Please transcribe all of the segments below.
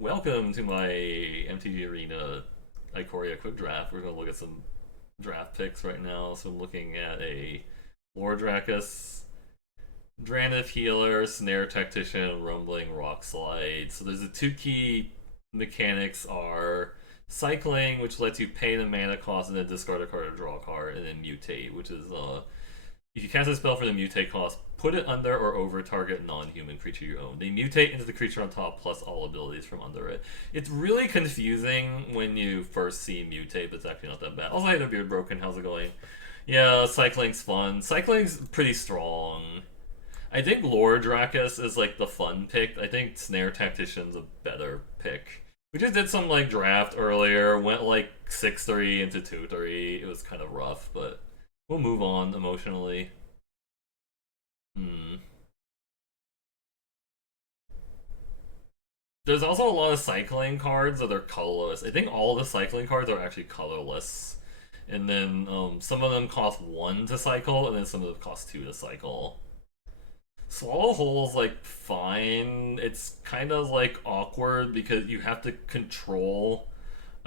Welcome to my MTG Arena Ikoria quick draft. We're going to look at some draft picks right now. So I'm looking at a Lord Dracus, Drannith Healer, Snare Tactician, Rumbling Rock Slide. So there's the two key mechanics are cycling, which lets you pay the mana cost and then discard a card or draw a card, and then mutate, which is if you cast a spell for the mutate cost, put it under or over target non-human creature you own. They mutate into the creature on top plus all abilities from under it. It's really confusing when you first see mutate, but it's actually not that bad. Also, hey there, Beard Broken. How's it going? Yeah, cycling's fun. Cycling's pretty strong. I think Lord Dracus is like the fun pick. I think Snare Tactician's a better pick. We just did some like draft earlier, went like 6-3 into 2-3. It was kind of rough, but we'll move on emotionally. Hmm. There's also a lot of cycling cards that are colorless. I think all the cycling cards are actually colorless. And then some of them cost 1 to cycle, and then some of them cost 2 to cycle. Swallow Hole's like fine. It's kind of like awkward because you have to control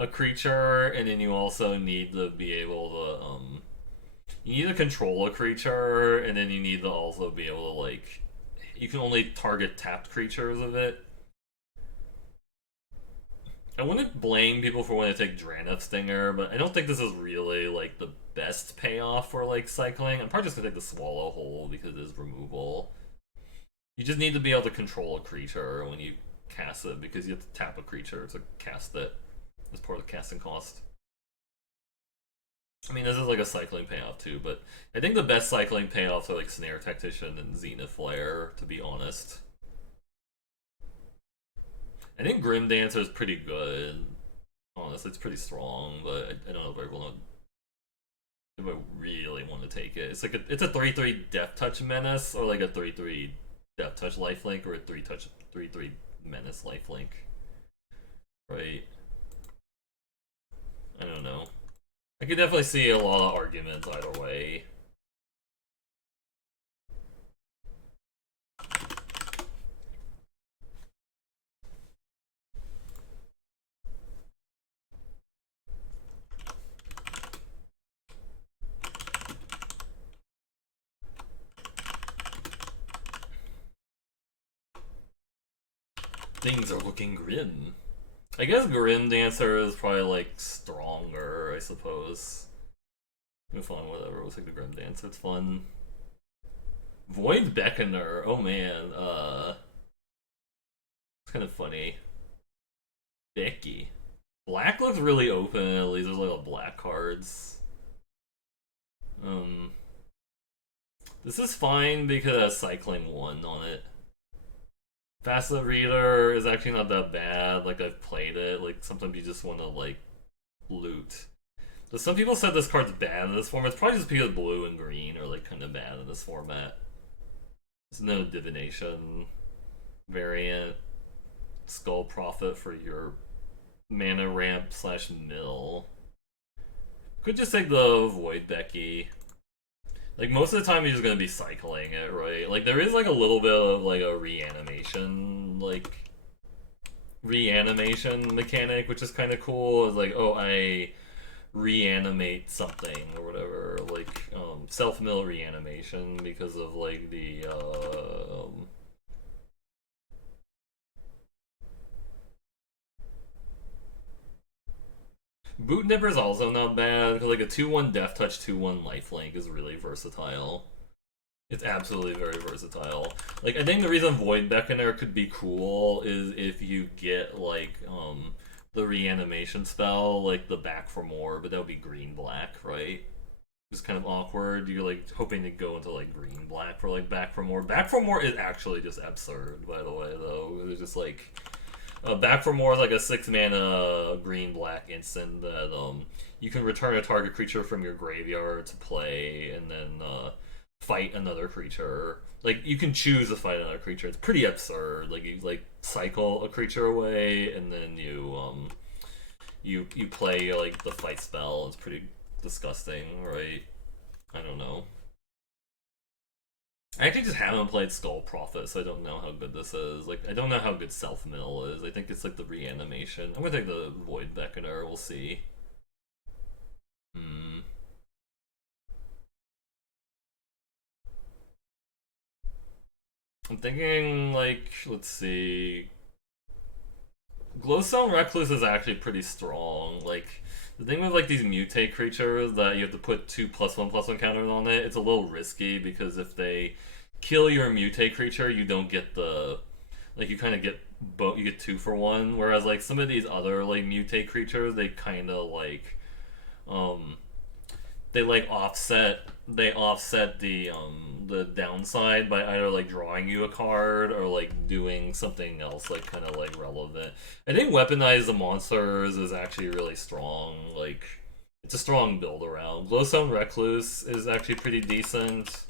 a creature, and then you also need to be able to you need to control a creature, and then you need to also be able to like you can only target tapped creatures with it. I wouldn't blame people for wanting to take Drannith Stinger, but I don't think this is really like the best payoff for like cycling. I'm probably just gonna take the Swallow Hole because it is removal. You just need to be able to control a creature when you cast it because you have to tap a creature to cast it as part of the casting cost. I mean, this is like a cycling payoff too, but I think the best cycling payoffs are like Snare Tactician and Zenith Flare, to be honest. I think Grim Dancer is pretty good. Honestly, it's pretty strong, but I don't know if I really want to take it. It's like it's a 3/3 Death Touch Menace, or like a 3/3 Death Touch Lifelink, or a 3/3 Menace Lifelink. Right? I don't know. I could definitely see a lot of arguments either way. Things are looking grim. I guess Grim Dancer is probably like stronger, I suppose. Move on, whatever. We'll take the Grim Dancer. It's fun. Void Beckoner. Oh man. It's kind of funny. Becky. Black looks really open. At least there's like a black cards. Um, this is fine because it has cycling 1 on it. Facet Reader is actually not that bad. Like I've played it. Like sometimes you just want to like loot. But some people said this card's bad in this format. It's probably just because blue and green are like kind of bad in this format. There's no divination variant. Skull Prophet for your mana ramp slash mill. Could just take the Void Becky. Like most of the time you're just gonna be cycling it, right? Like there is like a little bit of like a reanimation mechanic, which is kind of cool. It's like, oh, I reanimate something or whatever, like self mill reanimation because of like the Boot Nipper's also not bad because like a 2/1 Death Touch 2/1 Lifelink is really versatile. It's absolutely very versatile. Like I think the reason Void Beckoner could be cool is if you get like the reanimation spell, like the Back for More, but that would be green black, right? It's kind of awkward. You're like hoping to go into like green black for like Back for More. Back for More is actually just absurd, by the way, though. It's just like Back for More is like a 6 mana green black instant that you can return a target creature from your graveyard to play, and then fight another creature. Like you can choose to fight another creature. It's pretty absurd. Like you like cycle a creature away, and then you play like the fight spell. It's pretty disgusting, right? I don't know. I actually just haven't played Skull Prophet, so I don't know how good this is. Like, I don't know how good Self Mill is. I think it's like the reanimation. I'm gonna take the Void Beckoner. We'll see. Hmm. I'm thinking like, let's see. Glowstone Recluse is actually pretty strong. Like, the thing with like these mutate creatures that you have to put two +1/+1 counters on it, it's a little risky because if they kill your mutate creature, you don't get the like you kind of get you get 2 for 1. Whereas like some of these other like mutate creatures, they kind of like um they like offset the downside by either like drawing you a card or like doing something else like kind of like relevant. I think weaponize the monsters is actually really strong. Like it's a strong build around. Glowstone Recluse is actually pretty decent.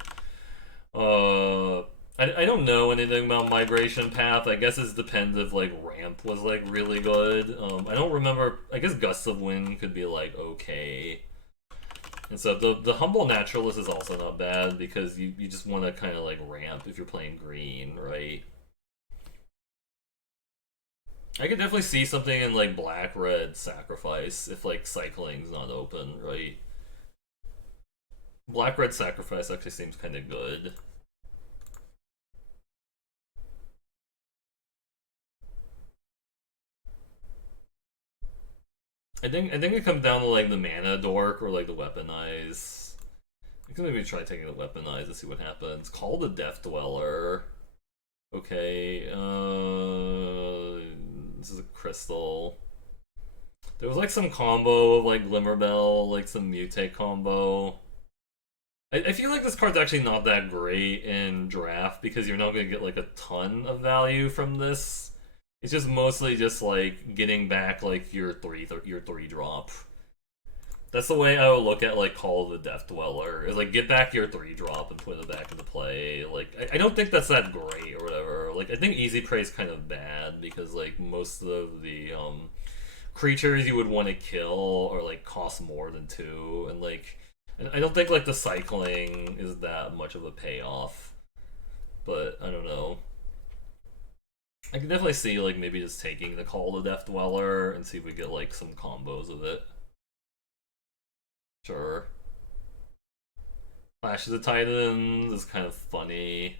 I don't know anything about Migration Path. I guess it depends if like Ramp was like really good. I don't remember. I guess Gust of Wind could be like okay. And so the Humble Naturalist is also not bad because you just want to kind of like ramp if you're playing green, right? I could definitely see something in like black red sacrifice if like cycling's not open, right? Black red sacrifice actually seems kind of good. I think it comes down to like the mana dork or like the weaponize. I can maybe try taking the weaponize to see what happens. Call the Death Dweller. Okay, this is a crystal. There was like some combo of like Glimmerbell, like some Mutate combo. I feel like this card's actually not that great in draft because you're not gonna get like a ton of value from this. It's just mostly just like getting back like your three drop. That's the way I would look at like Call of the Death Dweller. Is like get back your 3 drop and put it back into play. Like I don't think that's that great or whatever. Like I think Easy Prey is kind of bad because like most of the creatures you would want to kill are like cost more than 2, and like I don't think like the cycling is that much of a payoff. But I don't know. I can definitely see like maybe just taking the Call of the Death Dweller and see if we get like some combos of it. Sure. Clash of the Titans is kind of funny.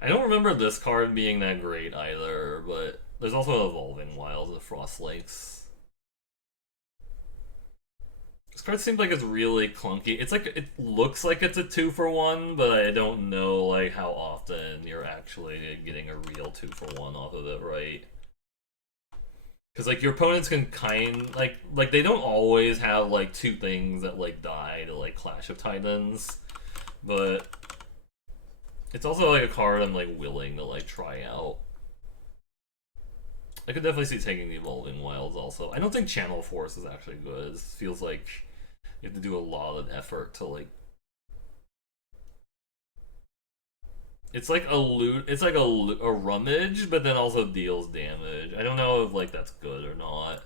I don't remember this card being that great either, but there's also Evolving Wilds of Frost Lakes. This card seems like it's really clunky. It's like it looks like it's a 2 for 1, but I don't know like how often you're actually getting a real 2 for 1 off of it, right? Because like your opponents can like they don't always have like 2 things that like die to like Clash of Titans, but it's also like a card I'm like willing to like try out. I could definitely see taking the Evolving Wilds also. I don't think Channel Force is actually good. It feels like you have to do a lot of effort to like. It's like a loot. It's like a rummage, but then also deals damage. I don't know if like that's good or not.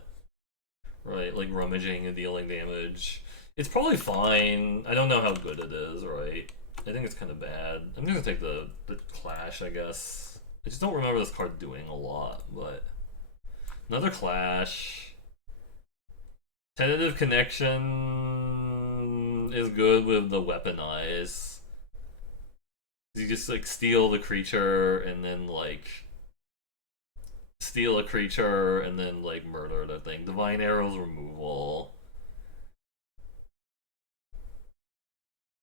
Right, like rummaging and dealing damage. It's probably fine. I don't know how good it is. Right. I think it's kind of bad. I'm gonna take the Clash, I guess. I just don't remember this card doing a lot, but another Clash. Tentative Connection is good with the Weaponize. You just like steal the creature and then like steal a creature and then like murder the thing. Divine Arrow's removal.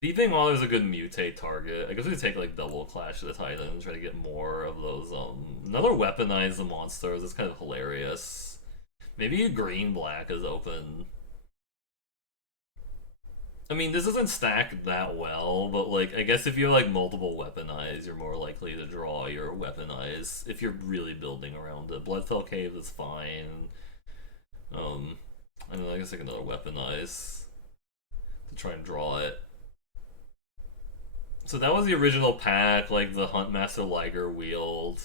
Thieving Water is a good mutate target. I guess we take like double Clash of the Titan and try to get more of those. Another weaponize the monsters. It's kind of hilarious. Maybe green black is open. I mean, this isn't stacked that well, but like, I guess if you have like multiple weaponize, you're more likely to draw your weaponize if you're really building around it. Bloodfell Cave is fine. I don't know. I guess like another weaponize to try and draw it. So that was the original pack, like the Huntmaster Liger wield.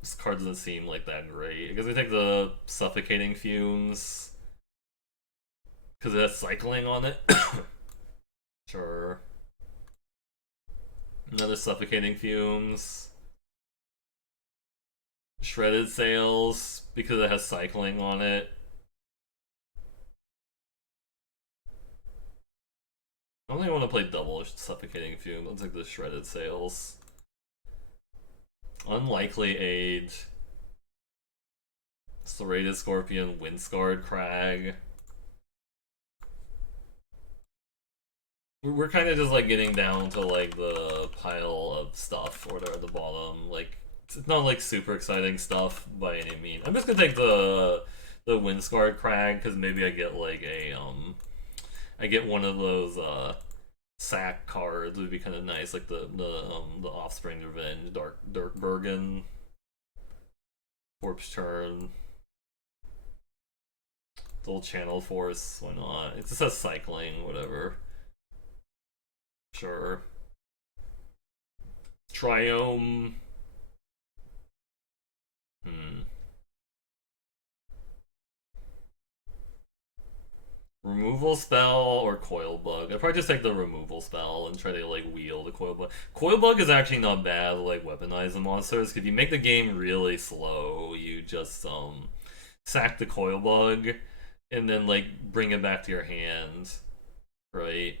This card doesn't seem like that great. I guess we take the Suffocating Fumes because it has cycling on it. Sure. Another Suffocating Fumes. Shredded Sails, because it has cycling on it. I don't think I want to play double Suffocating Fume. Let's take the Shredded Sails. Unlikely Aid. Serrated Scorpion, Windscarred Crag. We're kind of just like getting down to like the pile of stuff or whatever at the bottom. Like, it's not like super exciting stuff by any means. I'm just gonna take the Windscarred Crag because maybe I get like a I get one of those sack cards. It would be kind of nice, like the Offspring Revenge, Dark Bergen, Corpse Turn. Old Channel Force, why not? It just says cycling, whatever. Sure. Triome. Removal spell or coil bug. I'd probably just take the removal spell and try to like wheel the coil bug. Coil bug is actually not bad to like weaponize the monsters. If you make the game really slow, you just sack the coil bug and then like bring it back to your hand, right?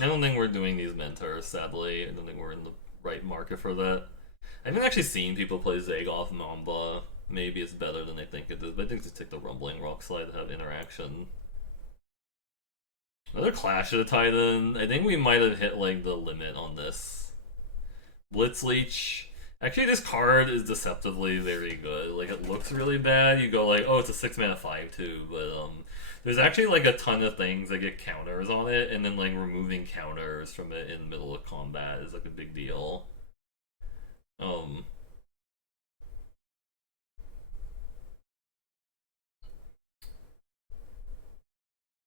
I don't think we're doing these mentors, sadly. I don't think we're in the right market for that. I haven't actually seen people play Zagoth Mamba. Maybe it's better than they think it is, but I think just take the Rumbling Rock Slide to have interaction. Another Clash of the Titan. I think we might have hit like the limit on this. Blitz Leech. Actually, this card is deceptively very good. Like, it looks really bad. You go like, oh, it's a 6-mana 5/2, but there's actually like a ton of things that get counters on it, and then like removing counters from it in the middle of combat is like a big deal.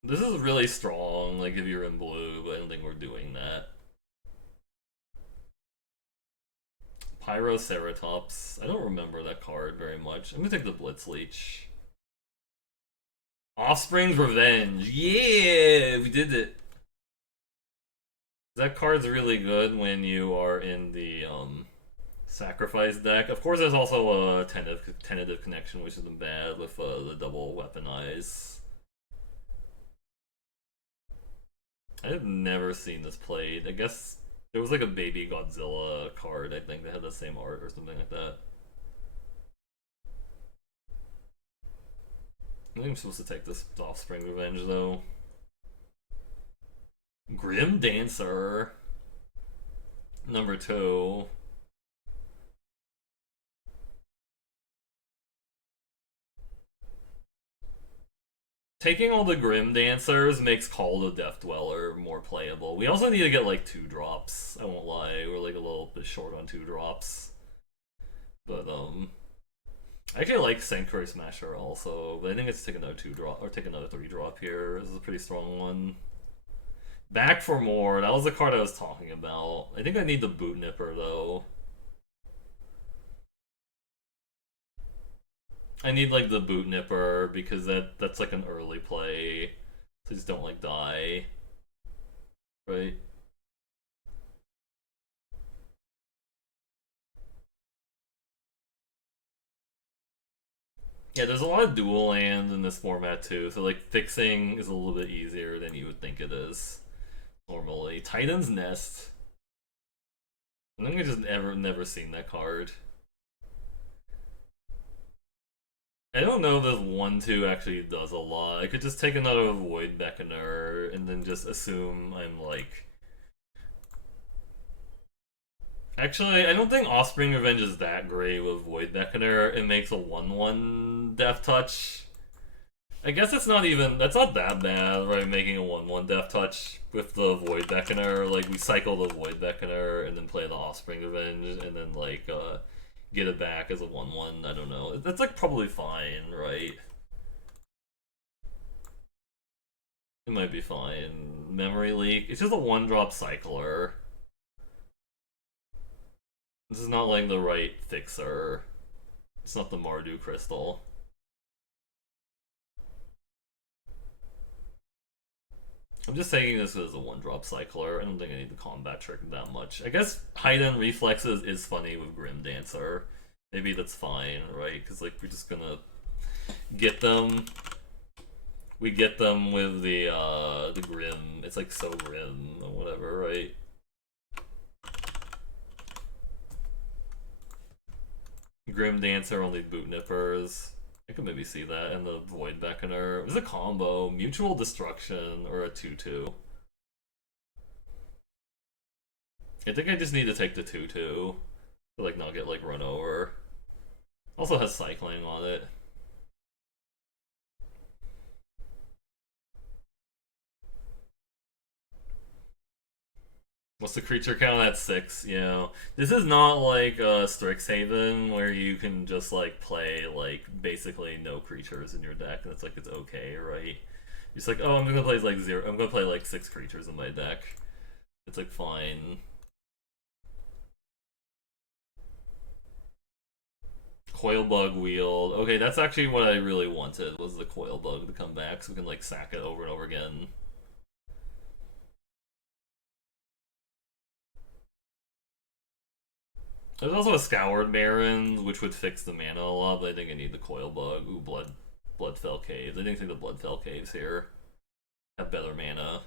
This is really strong, like if you're in blue, but I don't think we're doing that. Pyroceratops. I don't remember that card very much. I'm gonna take the Blitz Leech. Offspring's Revenge. Yeah, we did it. That card's really good when you are in the sacrifice deck. Of course, there's also a tentative connection, which isn't bad with the double weaponize. I have never seen this played. I guess there was like a baby Godzilla card, I think, that had the same art or something like that. I think I'm supposed to take this Offspring Revenge, though. Grim Dancer. Number 2. Taking all the Grim Dancers makes Call the Death Dweller more playable. We also need to get like 2 drops. I won't lie, we're like a little bit short on 2 drops. But I actually like Sanctuary Smasher also, but I think it's take another 2 drop or take another 3 drop here. This is a pretty strong one. Back for More, that was the card I was talking about. I think I need the Boot Nipper though. I need like the Boot Nipper because that's like an early play. So just don't like die. Right? Yeah, there's a lot of dual lands in this format too, so like fixing is a little bit easier than you would think it is normally. Titan's Nest. I think I just never seen that card. I don't know if this 1/2 actually does a lot. I could just take another Void Beckoner and then just assume I'm like. Actually, I don't think Offspring Revenge is that great with Void Beckoner. It makes a 1/1 Death Touch. I guess it's not even. That's not that bad, right? Making a 1/1 Death Touch with the Void Beckoner. Like, we cycle the Void Beckoner and then play the Offspring Revenge and then, like, get it back as a 1/1. I don't know. That's like probably fine, right? It might be fine. Memory Leak. It's just a 1-drop cycler. This is not like the right fixer. It's not the Mardu crystal. I'm just taking this as a one-drop cycler. I don't think I need the combat trick that much. I guess heightened reflexes is funny with Grim Dancer. Maybe that's fine, right? Because like we're just gonna get them. We get them with the Grim. It's like so Grim or whatever, right? Grim Dancer only boot nippers. I could maybe see that, and the Void Beckoner. It was a combo, Mutual Destruction, or a 2-2. I think I just need to take the 2-2 to like not get like run over. Also has cycling on it. What's the creature count at 6? You know, this is not like Strixhaven where you can just like play like basically no creatures in your deck and it's like it's okay, right? You're just like, oh, I'm gonna play like zero. I'm gonna play like 6 creatures in my deck. It's like fine. Coilbug Wield. Okay, that's actually what I really wanted was the Coilbug to come back so we can like sack it over and over again. There's also a Scoured Baron, which would fix the mana a lot, but I think I need the Coil Bug. Ooh, Bloodfell Caves. I didn't think the Bloodfell Caves here have better mana.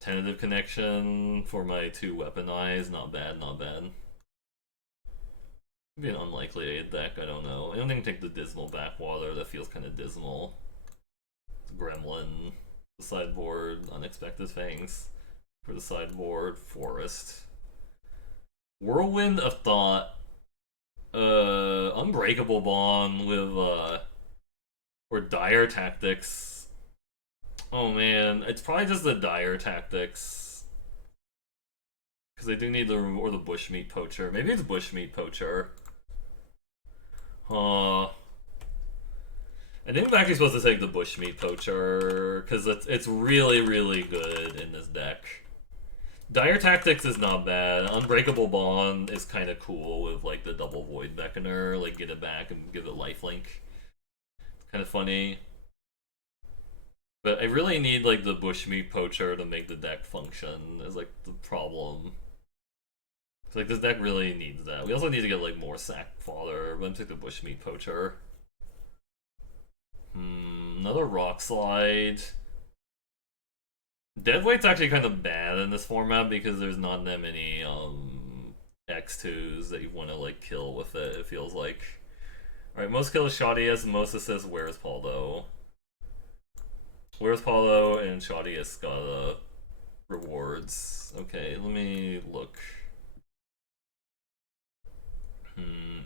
Tentative Connection for my 2 Weaponize. Not bad, not bad. Maybe an unlikely aid deck, I don't know. I don't think take the Dismal Backwater, that feels kind of dismal. Gremlin, the sideboard, Unexpected Fangs for the sideboard, Forest. Whirlwind of Thought, Unbreakable Bond with, or Dire Tactics. Oh man, it's probably just the Dire Tactics. Because I do need the, or the Bushmeat Poacher. Maybe it's Bushmeat Poacher. I think I'm actually supposed to take the Bushmeat Poacher, because it's really, really good in this deck. Dire Tactics is not bad. Unbreakable Bond is kind of cool with like the double Void Beckoner, like get it back and give it lifelink. It's kind of funny. But I really need like the Bushmeat Poacher to make the deck function is like the problem. It's like this deck really needs that. We also need to get like more sack fodder. I'm gonna take the Bushmeat Poacher. Another Rock Slide. Deadweight's actually kind of bad in this format because there's not that many X2s that you want to like kill with it, it feels like. Alright, most kills Shawtiest, most assists Where's Paulo. Where's Paulo and Shawtiest got rewards. Okay, let me look.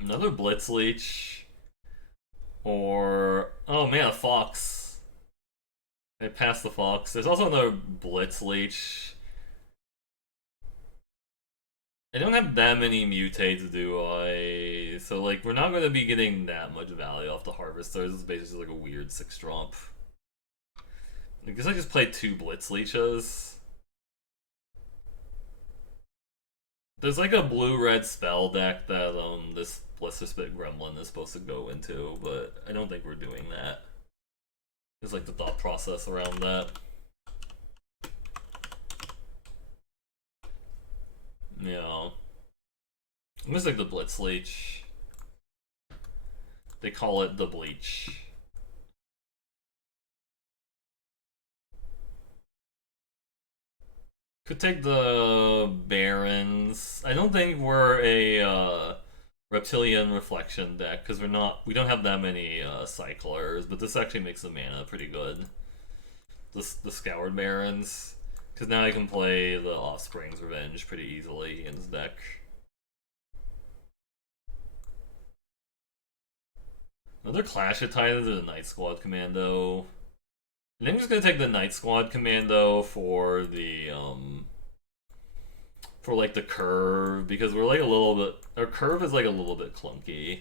Another Blitz Leech. Or oh man, a Fox. I passed the Fox. There's also another Blitz Leech. I don't have that many mutates, do I? So, like, we're not going to be getting that much value off the Harvesters. It's basically like a weird 6-drop. I guess I just played 2 Blitz Leeches. There's like a blue-red spell deck that this Blister Spit Gremlin is supposed to go into, but I don't think we're doing that. It's like the thought process around that. Yeah. I'm just like the Blitz Leech. They call it the Bleach. Could take the Barons. I don't think we're a Reptilian Reflection deck because we don't have that many cyclers, but this actually makes the mana pretty good. The Scoured Barons, because now I can play the Offspring's Revenge pretty easily in this deck. Another Clash of Titans and a Night Squad Commando. I think I'm just gonna take the Night Squad Commando for the for like the curve because we're like a little bit our curve is like a little bit clunky.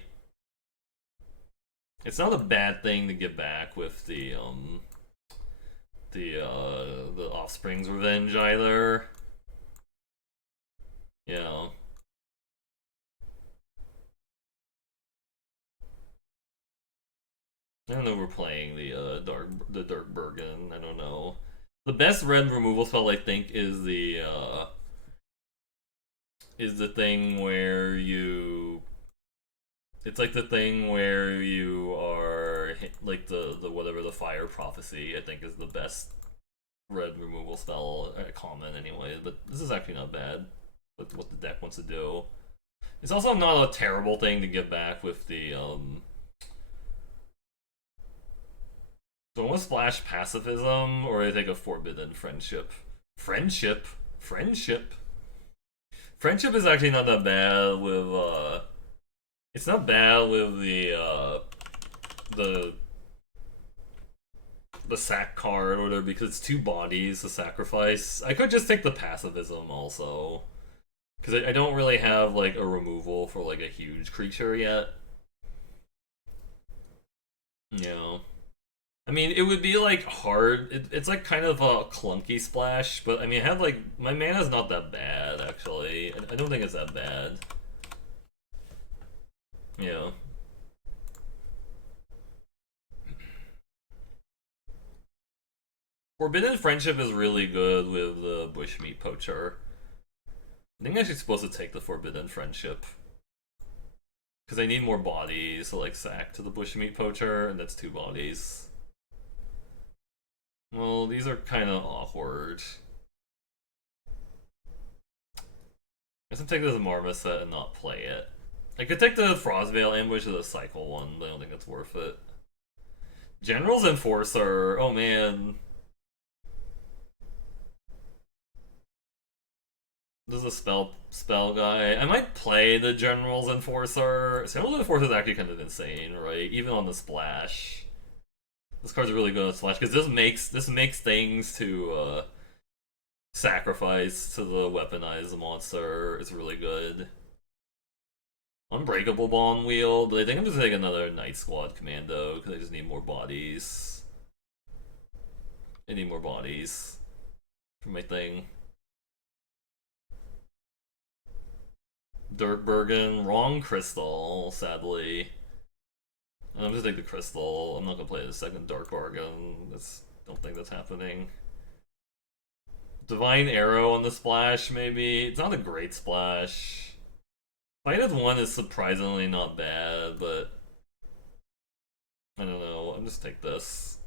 It's not a bad thing to get back with the Offspring's Revenge either. Yeah. I don't know if we're playing the Dark Bergen. I The best red removal spell I think is the thing where you it's like the thing where you are like the whatever the fire prophecy I think is the best red removal spell common anyway, but this is actually not bad with what the deck wants to do. It's also not a terrible thing to get back with the so I want to splash pacifism or I take a forbidden friendship. Friendship? Friendship? Friendship is actually not that bad with it's not bad with the the sack card or whatever because it's two bodies to sacrifice. I could just take the pacifism also. Because I don't really have like a removal for like a huge creature yet. You know. I mean, it would be like hard. It's like kind of a clunky splash, but I mean, I have like my mana's not that bad actually. I don't think it's that bad. Yeah. Forbidden Friendship is really good with the Bushmeat Poacher. I think I'm actually supposed to take the Forbidden Friendship. Because I need more bodies to like sack to the Bushmeat Poacher, and that's two bodies. Well, these are kind of awkward. I guess I'm take this Marmoset and not play it. I could take the Frostveil Ambush as a cycle one, but I don't think it's worth it. General's Enforcer, oh man. This is a spell guy. I might play the General's Enforcer. General's Enforcer is actually kind of insane, right? Even on the splash. This card's really good on splash because this makes things to sacrifice to the weaponized monster. It's really good. Unbreakable Bond Wheel, but I think I'm just taking another Night Squad Commando because I just need more bodies. I need more bodies for my thing. Dirtbergen, wrong crystal, sadly. I'm just take the crystal. I'm not gonna play the second Dark Bargain. Don't think that's happening. Divine Arrow on the splash, maybe. It's not a great splash. Fight with 1 is surprisingly not bad, but I don't know. I'm just take this.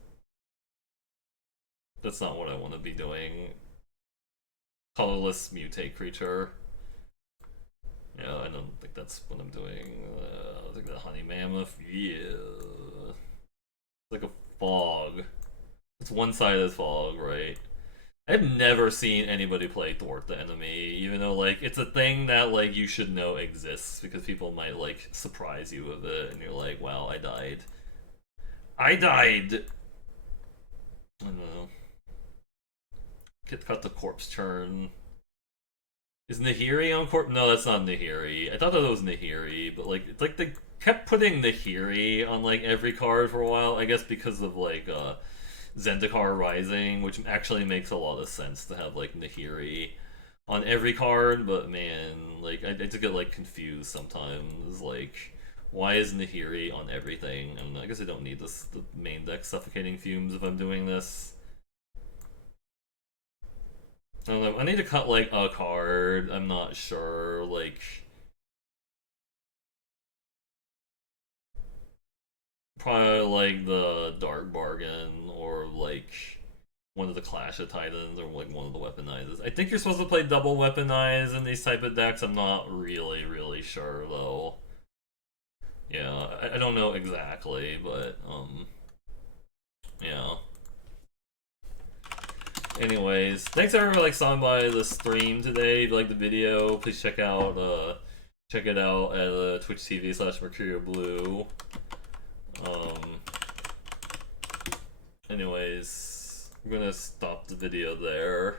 That's not what I want to be doing. Colorless mutate creature. Yeah, I don't think that's what I'm doing. I think the Honey Mammoth, yeah. It's like a fog. It's one-sided fog, right? I've never seen anybody play Thwart the Enemy, even though, like, it's a thing that, like, you should know exists, because people might, like, surprise you with it, and you're like, wow, I died. I died! I don't know. Cut the corpse churn. Is Nahiri on corp? No, that's not Nahiri. I thought that was Nahiri, but like it's like they kept putting Nahiri on like every card for a while. I guess because of like Zendikar Rising, which actually makes a lot of sense to have like Nahiri on every card. But man, like I just get like confused sometimes. Like, why is Nahiri on everything? I don't know. I guess I don't need this the main deck Suffocating Fumes if I'm doing this. I don't know. I need to cut like a card. I'm not sure. Like, probably like the Dark Bargain or like one of the Clash of Titans or like one of the Weaponizes. I think you're supposed to play double Weaponize in these type of decks. I'm not really sure though. Yeah, I don't know exactly, but yeah. Anyways, thanks everyone for like stopping by the stream today. If you like the video, please check it out at Twitch TV/MercurioBlue. Anyways, I'm gonna stop the video there.